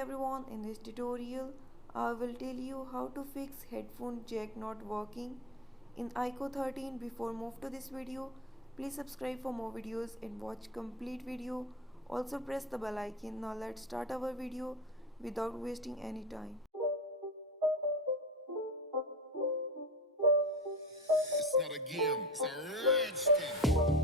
everyone, in this tutorial I will tell you how to fix headphone jack not working in IQOO 13. Before move to this video, please subscribe for more videos and watch complete video. Also press the bell icon. Now let's start our video without wasting any time. It's not a game, it's a rich thing.